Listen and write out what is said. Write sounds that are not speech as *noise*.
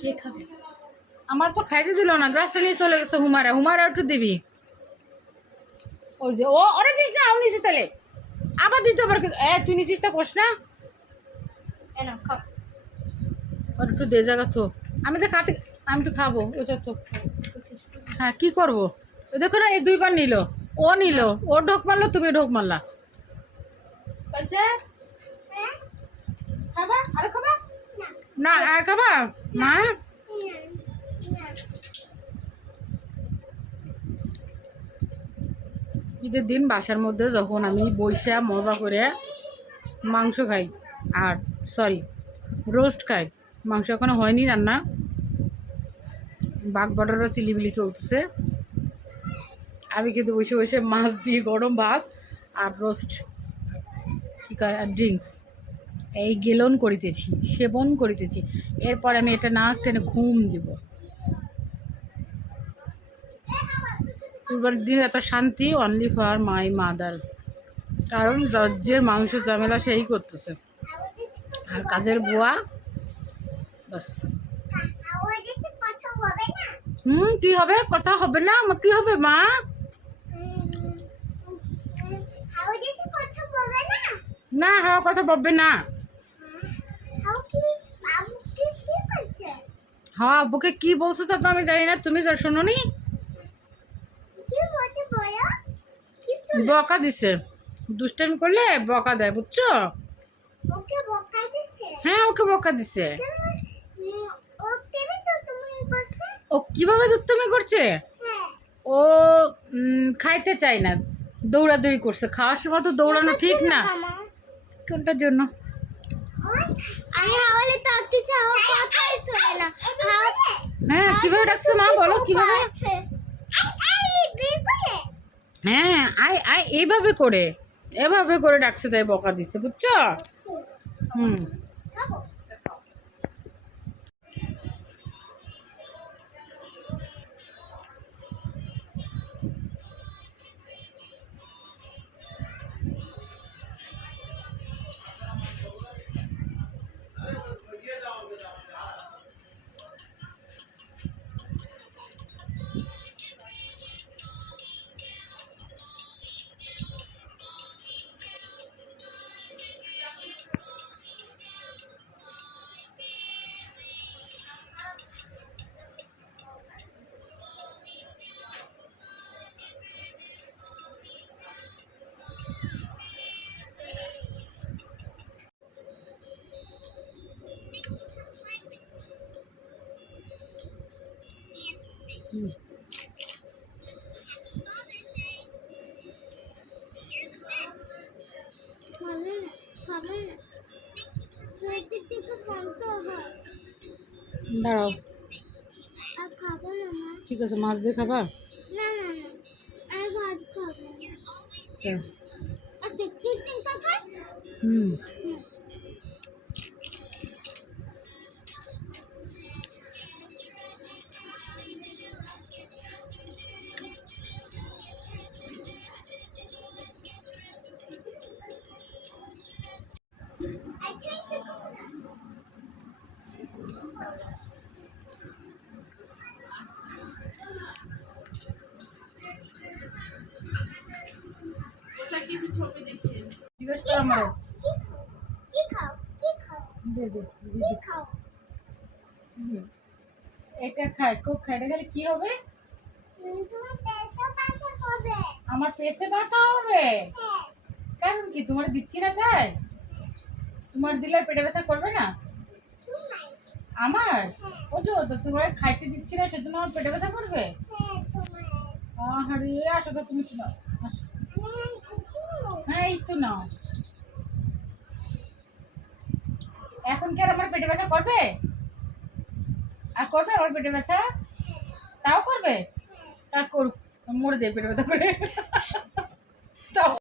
কে খাবে? আমার তো খাইতে দিল না গ্লাসটা নিয়ে চলে গেছে হুমারা হুমারা একটু দিবি? ওই যে ও ওরে দিস না আমি নিছি তাহলে। আবার দিতে পার এ তুই নিছিস তা কোস না। ওর একটু দে জায়গা তো আমি তো খাতে আমি একটু খাব ওটা তো। হ্যাঁ কি করব? ও দেখো না এই দুইবার নিল। ও নিল ও ঢোক মারলো তুমি ঢোক মারলা কইছে খাবা আর খাবা না, আর খাবা? মা? ঈদের দিন বাসার মধ্যে যখন আমি বইসা মজা করে মাংস খাই, আর সরি রোস্ট খাই, মাংস এখনও হয়নি রান্না। বাঘ বর্ডারও চিলিবিলি চলতেছে। আমি কিন্তু বসে বসে মাছ দিয়ে গরম ভাত আর রোস্ট কী আর ড্রিঙ্কস এই গেলন করিতেছি সেবন করিতেছি। এরপর আমি এটা না টেনে ঘুম দিব। কুরবানির দিন এত শান্তি অনলি ফর মাই মাদার কারণ রাজ্যের মাংস ঝামেলা সেই করতেছে। আর কাজের বুয়া বাস হুম কি হবে? কথা হবে না? মা কি হবে মা? না? হওয়ার কথা বলবে না। হ্যাঁ আব্বুকে কি বলছো তা তো আমি জানি না। তুমি যা শোনো নি বকা দিছে। দুষ্টামি করলে বকা দেয়, বুঝছ? হ্যাঁ ওকে বকা দিছে। ও কীভাবে দুষ্টামি করছে? ও খাইতে চায় না। দৌড়াদৌড়ি করছে। খাওয়ার সময় তো দৌড়ানো ঠিক না। কোনটার জন্য? আমি হাওয়ালে তাকতেছি হাওয়া কথাই চলে না। হ্যাঁ কীভাবে ডাকছে মা? বলো কীভাবে হ্যাঁ আই আই এইভাবে করে। এভাবে করে ডাকছে তাই বকা দিচ্ছে বুঝছ? হুম। দাঁড়াও। ঠিক আছে মাছ দিয়ে খাবা? চল। হুম। জিজ্ঞেস কর আমার দে দে। এটা খায় কোক খায় এটা খেলে কি হবে? আমার পেটে ব্যথা হবে। কারণ কি তোমার দিচ্ছি না তাই? তোমার দিলে পেটে ব্যথা করবে না? আমার? ওটো তো তোমার খাইতে দিচ্ছি না সেজন্য আমার পেটে ব্যথা করবে? আরে আসো তো তুমি আসো। হ্যাঁ এই তো নাও। এখন কি আর আমার পেটে ব্যথা করবে? আর করবে আমার পেটে ব্যথা? তাও করবে? তা করুক, মরে যায় পেটে ব্যথা করে। *laughs*